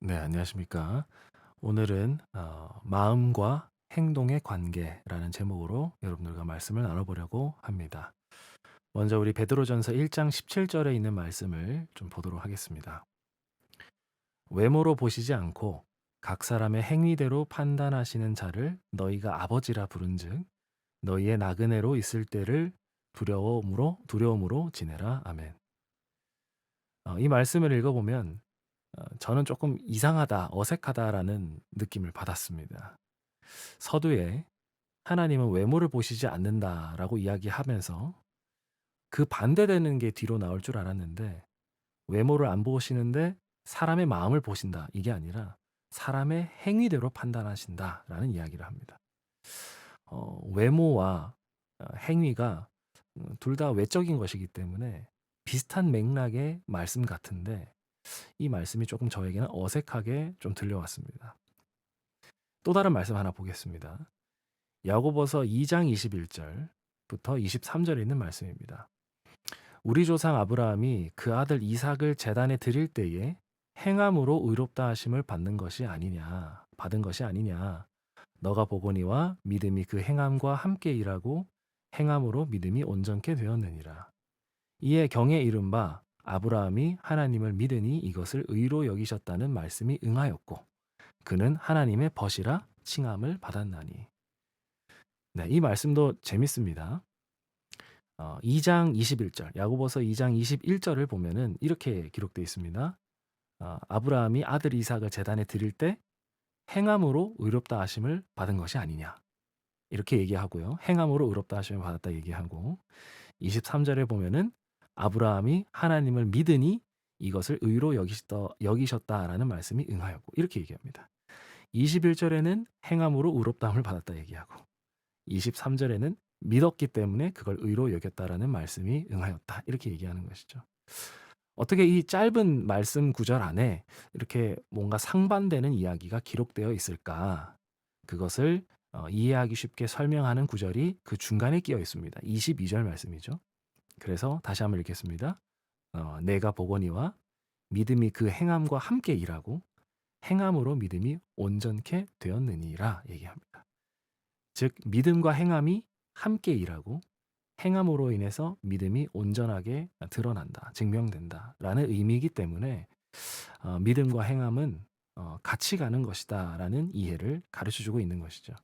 네, 안녕하십니까. 오늘은 마음과 행동의 관계라는 제목으로 여러분들과 말씀을 나눠보려고 합니다. 먼저 우리 베드로전서 1장 17절에 있는 말씀을 좀 보도록 하겠습니다. 외모로 보시지 않고 각 사람의 행위대로 판단하시는 자를 너희가 아버지라 부른즉 너희의 나그네로 있을 때를 두려움으로 지내라. 아멘. 이 말씀을 읽어보면 저는 조금 이상하다, 어색하다라는 느낌을 받았습니다. 서두에 하나님은 외모를 보시지 않는다라고 이야기하면서 그 반대되는 게 뒤로 나올 줄 알았는데, 외모를 안 보시는데 사람의 마음을 보신다, 이게 아니라 사람의 행위대로 판단하신다라는 이야기를 합니다. 외모와 행위가 둘 다 외적인 것이기 때문에 비슷한 맥락의 말씀 같은데 이 말씀이 조금 저에게는 어색하게 좀 들려왔습니다. 또 다른 말씀 하나 보겠습니다. 야고보서 2장 21절부터 23절에 있는 말씀입니다. 우리 조상 아브라함이 그 아들 이삭을 제단에 드릴 때에 행함으로 의롭다 하심을 받은 것이 아니냐. 너가 보거니와 믿음이 그 행함과 함께 일하고 행함으로 믿음이 온전케 되었느니라. 이에 경에 이른 바 아브라함이 하나님을 믿으니 이것을 의로 여기셨다는 말씀이 응하였고 그는 하나님의 벗이라 칭함을 받았나니. 네, 이 말씀도 재밌습니다. 2장 21절, 야고보서 2장 21절을 보면은 이렇게 기록되어 있습니다. 아브라함이 아들 이삭을 제단에 드릴 때 행함으로 의롭다 하심을 받은 것이 아니냐. 이렇게 얘기하고요. 행함으로 의롭다 하심을 받았다 얘기하고 23절에 보면은 아브라함이 하나님을 믿으니 이것을 의로 여기셨다라는 말씀이 응하였고 이렇게 얘기합니다. 21절에는 행함으로 의롭다함을 받았다 얘기하고 23절에는 믿었기 때문에 그걸 의로 여겼다라는 말씀이 응하였다. 이렇게 얘기하는 것이죠. 어떻게 이 짧은 말씀 구절 안에 이렇게 뭔가 상반되는 이야기가 기록되어 있을까? 그것을 이해하기 쉽게 설명하는 구절이 그 중간에 끼어 있습니다. 22절 말씀이죠. 그래서 다시 한번 읽겠습니다. 내가 보거니와 믿음이 그 행함과 함께 일하고 행함으로 믿음이 온전케 되었느니라 얘기합니다. 즉 믿음과 행함이 함께 일하고 행함으로 인해서 믿음이 온전하게 드러난다, 증명된다라는 의미이기 때문에 믿음과 행함은 같이 가는 것이다라는 이해를 가르쳐주고 있는 것이죠.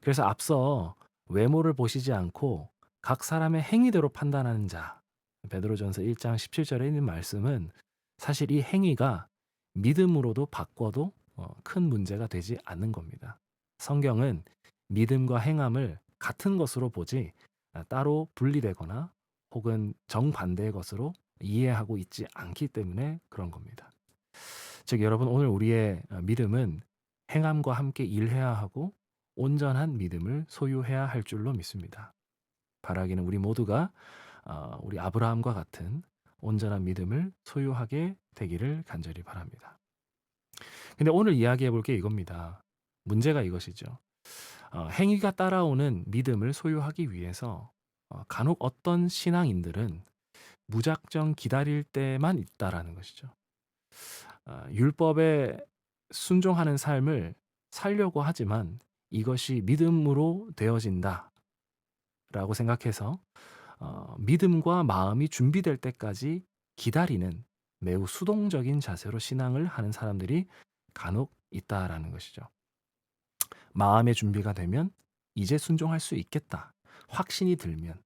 그래서 앞서 외모를 보시지 않고 각 사람의 행위대로 판단하는 자, 베드로전서 1장 17절에 있는 말씀은 사실 이 행위가 믿음으로도 바꿔도 큰 문제가 되지 않는 겁니다. 성경은 믿음과 행함을 같은 것으로 보지 따로 분리되거나 혹은 정반대의 것으로 이해하고 있지 않기 때문에 그런 겁니다. 즉 여러분 오늘 우리의 믿음은 행함과 함께 일해야 하고 온전한 믿음을 소유해야 할 줄로 믿습니다. 바라기는 우리 모두가 우리 아브라함과 같은 온전한 믿음을 소유하게 되기를 간절히 바랍니다. 근데 오늘 이야기해 볼 게 이겁니다. 문제가 이것이죠. 행위가 따라오는 믿음을 소유하기 위해서 간혹 어떤 신앙인들은 무작정 기다릴 때만 있다라는 것이죠. 율법에 순종하는 삶을 살려고 하지만 이것이 믿음으로 되어진다라고 생각해서 믿음과 마음이 준비될 때까지 기다리는 매우 수동적인 자세로 신앙을 하는 사람들이 간혹 있다라는 것이죠. 마음의 준비가 되면 이제 순종할 수 있겠다. 확신이 들면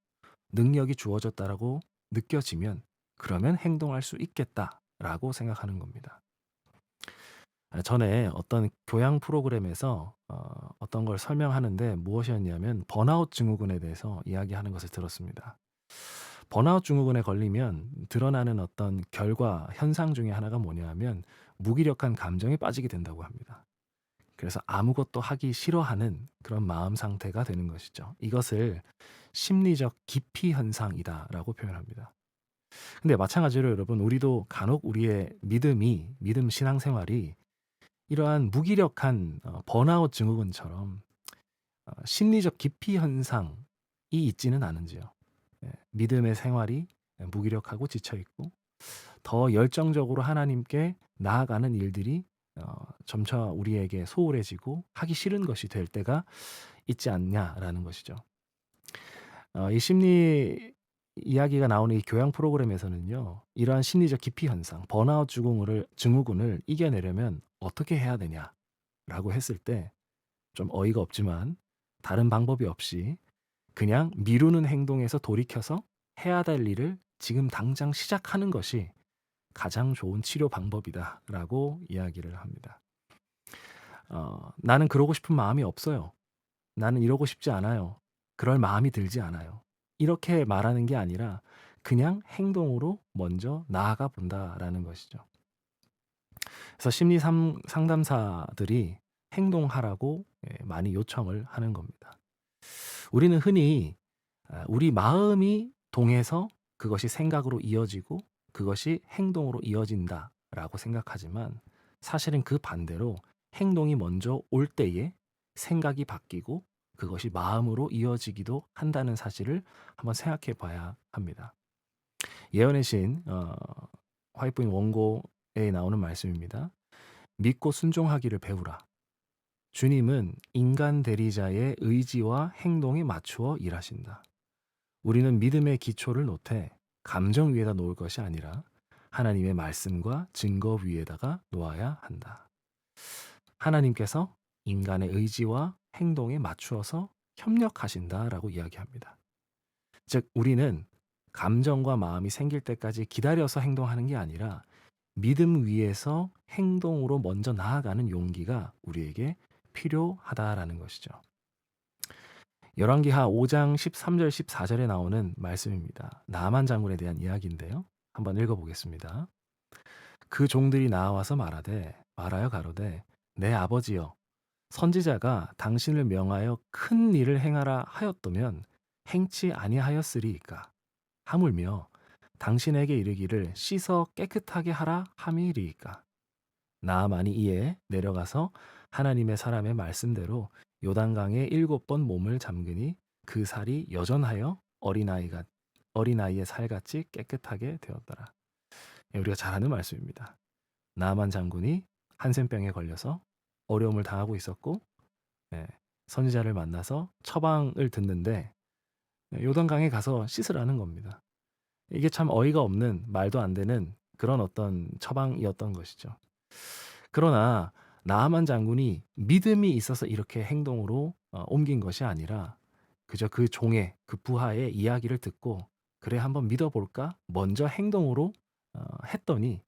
능력이 주어졌다라고 느껴지면 그러면 행동할 수 있겠다라고 생각하는 겁니다. 전에 어떤 교양 프로그램에서 어떤 걸 설명하는데 무엇이었냐면 번아웃 증후군에 대해서 이야기하는 것을 들었습니다. 번아웃 증후군에 걸리면 드러나는 어떤 결과 현상 중에 하나가 뭐냐면 무기력한 감정에 빠지게 된다고 합니다. 그래서 아무것도 하기 싫어하는 그런 마음 상태가 되는 것이죠. 이것을 심리적 기피 현상이다라고 표현합니다. 근데 마찬가지로 여러분 우리도 간혹 우리의 믿음 신앙생활이 이러한 무기력한 번아웃 증후군처럼 심리적 기피 현상이 있지는 않은지요. 믿음의 생활이 무기력하고 지쳐 있고 더 열정적으로 하나님께 나아가는 일들이 점차 우리에게 소홀해지고 하기 싫은 것이 될 때가 있지 않냐라는 것이죠. 이 심리 이야기가 나오는 이 교양 프로그램에서는요. 이러한 심리적 기피 현상, 번아웃 증후군을 이겨내려면 어떻게 해야 되냐라고 했을 때 좀 어이가 없지만 다른 방법이 없이 그냥 미루는 행동에서 돌이켜서 해야 될 일을 지금 당장 시작하는 것이 가장 좋은 치료 방법이다라고 이야기를 합니다. 나는 그러고 싶은 마음이 없어요. 나는 이러고 싶지 않아요. 그럴 마음이 들지 않아요. 이렇게 말하는 게 아니라 그냥 행동으로 먼저 나아가 본다라는 것이죠. 그래서 심리 상담사들이 행동하라고 많이 요청을 하는 겁니다. 우리는 흔히 우리 마음이 동해서 그것이 생각으로 이어지고 그것이 행동으로 이어진다라고 생각하지만 사실은 그 반대로 행동이 먼저 올 때에 생각이 바뀌고 그것이 마음으로 이어지기도 한다는 사실을 한번 생각해 봐야 합니다. 예언의 신 화이트인 원고에 나오는 말씀입니다. 믿고 순종하기를 배우라. 주님은 인간 대리자의 의지와 행동에 맞추어 일하신다. 우리는 믿음의 기초를 놓되 감정 위에다 놓을 것이 아니라 하나님의 말씀과 증거 위에다가 놓아야 한다. 하나님께서 인간의 의지와 행동에 맞추어서 협력하신다라고 이야기합니다. 즉, 우리는 감정과 마음이 생길 때까지 기다려서 행동하는 게 아니라 믿음 위에서 행동으로 먼저 나아가는 용기가 우리에게 필요하다라는 것이죠. 열왕기하 5장 13절 14절에 나오는 말씀입니다. 나아만 장군에 대한 이야기인데요. 한번 읽어보겠습니다. 그 종들이 나와서 말하여 가로되 내 아버지여 선지자가 당신을 명하여 큰 일을 행하라 하였더면 행치 아니하였으리이까 하물며 당신에게 이르기를 씻어 깨끗하게 하라 함이리이까. 나아만이 이에 내려가서 하나님의 사람의 말씀대로 요단강에 7번 몸을 잠그니 그 살이 여전하여 어린아이의 살같이 깨끗하게 되었더라. 우리가 잘 아는 말씀입니다. 나아만 장군이 한센병에 걸려서 어려움을 당하고 있었고 선지자를 만나서 처방을 듣는데 요단강에 가서 씻으라는 겁니다. 이게 참 어이가 없는 말도 안 되는 그런 어떤 처방이었던 것이죠. 그러나 나아만 장군이 믿음이 있어서 이렇게 행동으로 옮긴 것이 아니라 그저 그 종의 그 부하의 이야기를 듣고 그래 한번 믿어볼까? 먼저 행동으로 했더니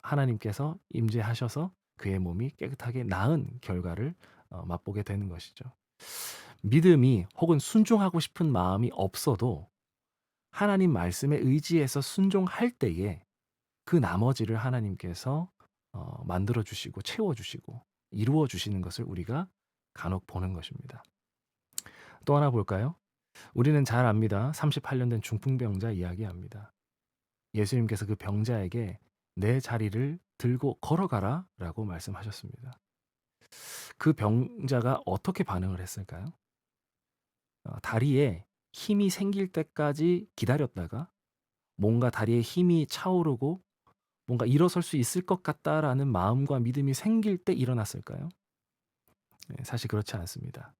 하나님께서 임재하셔서 그의 몸이 깨끗하게 나은 결과를 맛보게 되는 것이죠. 믿음이 혹은 순종하고 싶은 마음이 없어도 하나님 말씀에 의지해서 순종할 때에 그 나머지를 하나님께서 만들어 주시고 채워 주시고 이루어 주시는 것을 우리가 간혹 보는 것입니다. 또 하나 볼까요? 우리는 잘 압니다. 38년 된 중풍병자 이야기합니다. 예수님께서 그 병자에게 내 자리를 들고 걸어가라 라고 말씀하셨습니다. 그 병자가 어떻게 반응을 했을까요? 다리에 힘이 생길 때까지 기다렸다가 뭔가 다리에 힘이 차오르고 뭔가 일어설 수 있을 것 같다라는 마음과 믿음이 생길 때 일어났을까요? 사실 그렇지 않습니다.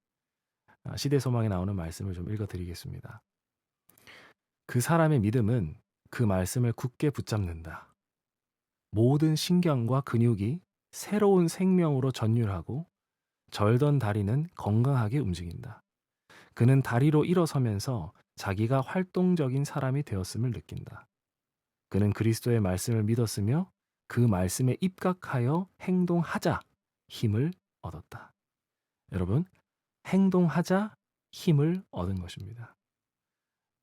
시대소망에 나오는 말씀을 좀 읽어드리겠습니다. 그 사람의 믿음은 그 말씀을 굳게 붙잡는다. 모든 신경과 근육이 새로운 생명으로 전율하고 절던 다리는 건강하게 움직인다. 그는 다리로 일어서면서 자기가 활동적인 사람이 되었음을 느낀다. 그는 그리스도의 말씀을 믿었으며 그 말씀에 입각하여 행동하자 힘을 얻었다. 여러분, 행동하자 힘을 얻은 것입니다.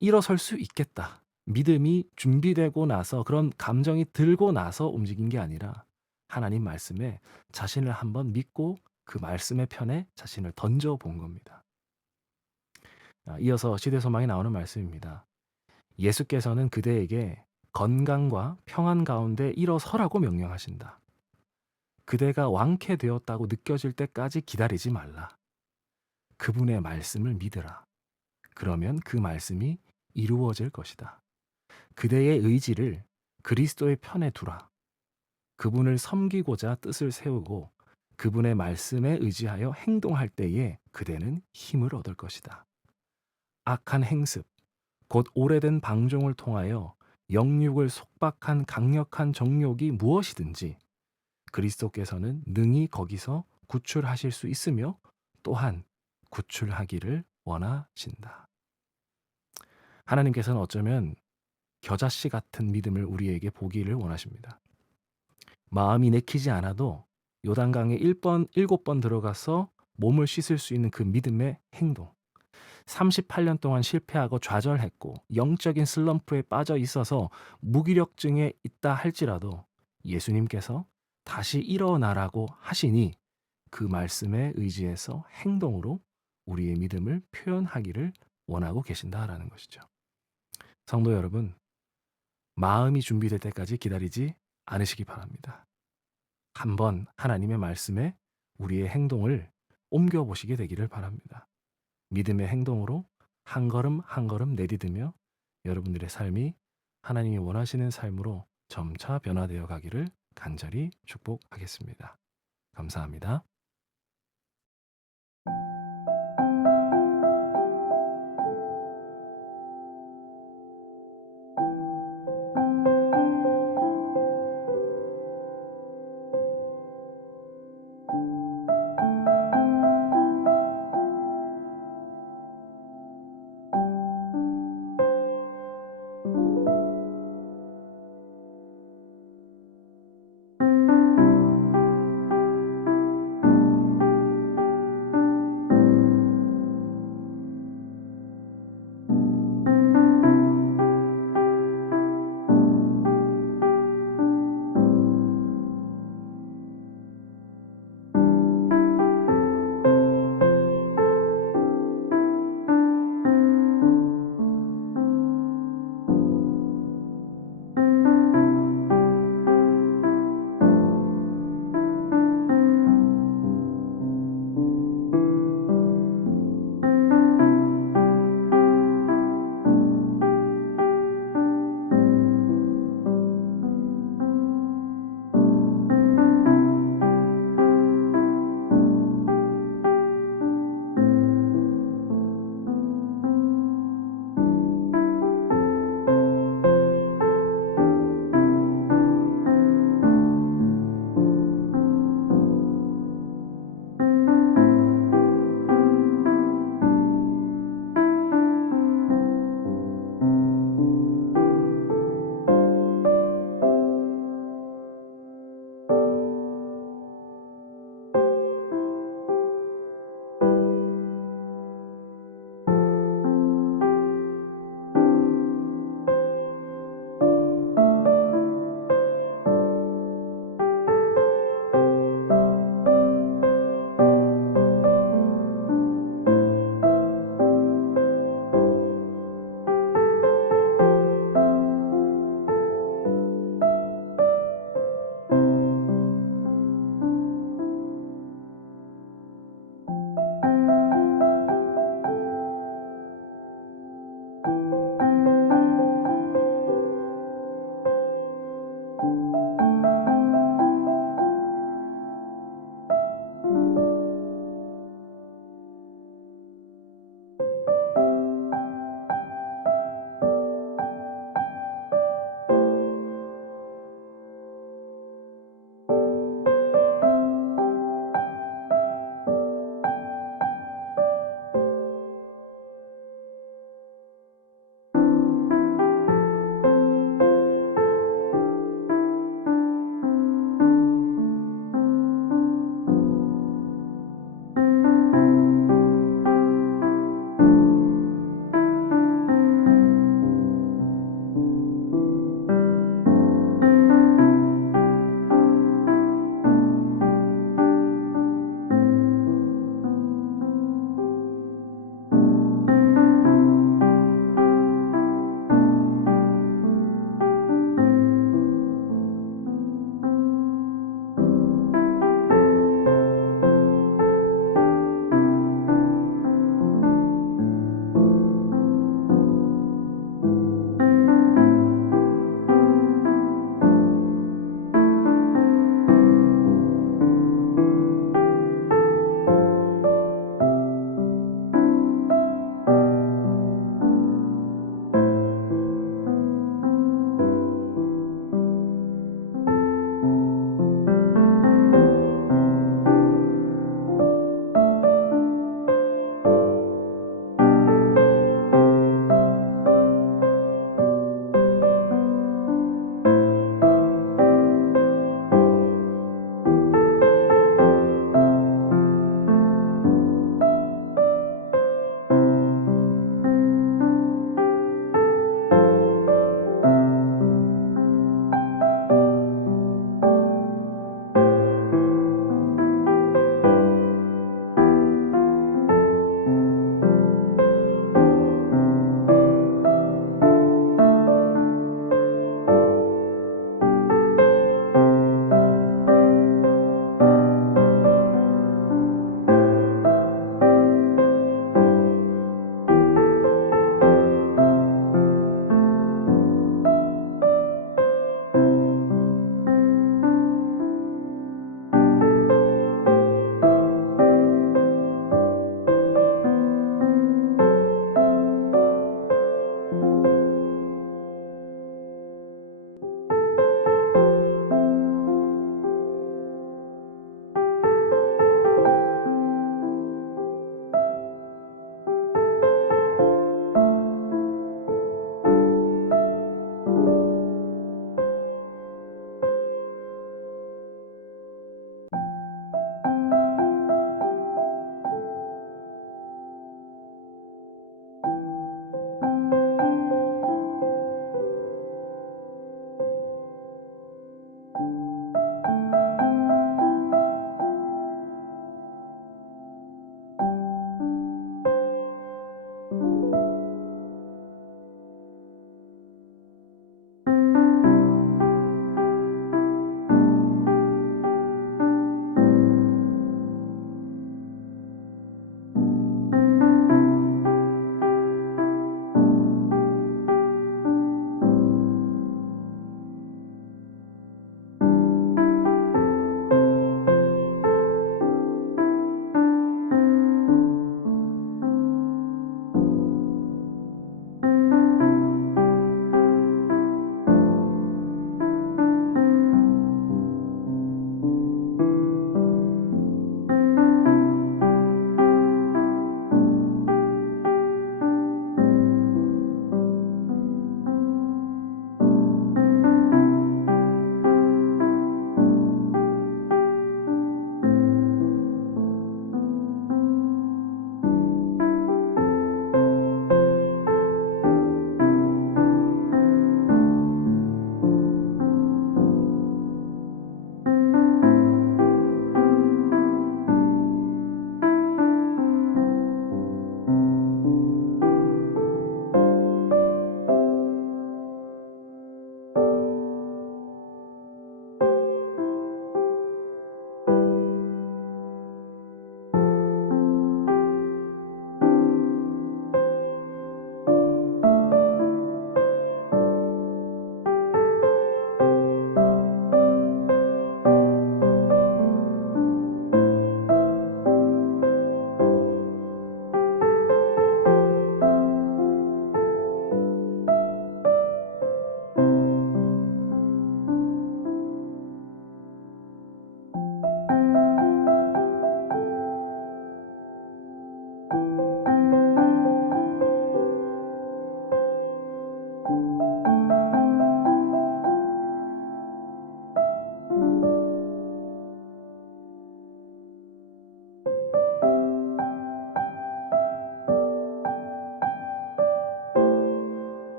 일어설 수 있겠다. 믿음이 준비되고 나서 그런 감정이 들고 나서 움직인 게 아니라 하나님 말씀에 자신을 한번 믿고 그 말씀의 편에 자신을 던져 본 겁니다. 이어서 시대소망에 나오는 말씀입니다. 예수께서는 그대에게 건강과 평안 가운데 일어서라고 명령하신다. 그대가 완쾌되었다고 느껴질 때까지 기다리지 말라. 그분의 말씀을 믿으라. 그러면 그 말씀이 이루어질 것이다. 그대의 의지를 그리스도의 편에 두라. 그분을 섬기고자 뜻을 세우고 그분의 말씀에 의지하여 행동할 때에 그대는 힘을 얻을 것이다. 악한 행습, 곧 오래된 방종을 통하여 영육을 속박한 강력한 정욕이 무엇이든지 그리스도께서는 능히 거기서 구출하실 수 있으며 또한 구출하기를 원하신다. 하나님께서는 어쩌면 겨자씨 같은 믿음을 우리에게 보기를 원하십니다. 마음이 내키지 않아도 요단강에 7번 들어가서 몸을 씻을 수 있는 그 믿음의 행동. 38년 동안 실패하고 좌절했고 영적인 슬럼프에 빠져 있어서 무기력증에 있다 할지라도 예수님께서 다시 일어나라고 하시니 그 말씀에 의지해서 행동으로 우리의 믿음을 표현하기를 원하고 계신다라는 것이죠. 성도 여러분, 마음이 준비될 때까지 기다리지 않으시기 바랍니다. 한번 하나님의 말씀에 우리의 행동을 옮겨보시게 되기를 바랍니다. 믿음의 행동으로 한 걸음 한 걸음 내디디며 여러분들의 삶이 하나님이 원하시는 삶으로 점차 변화되어 가기를 간절히 축복하겠습니다. 감사합니다.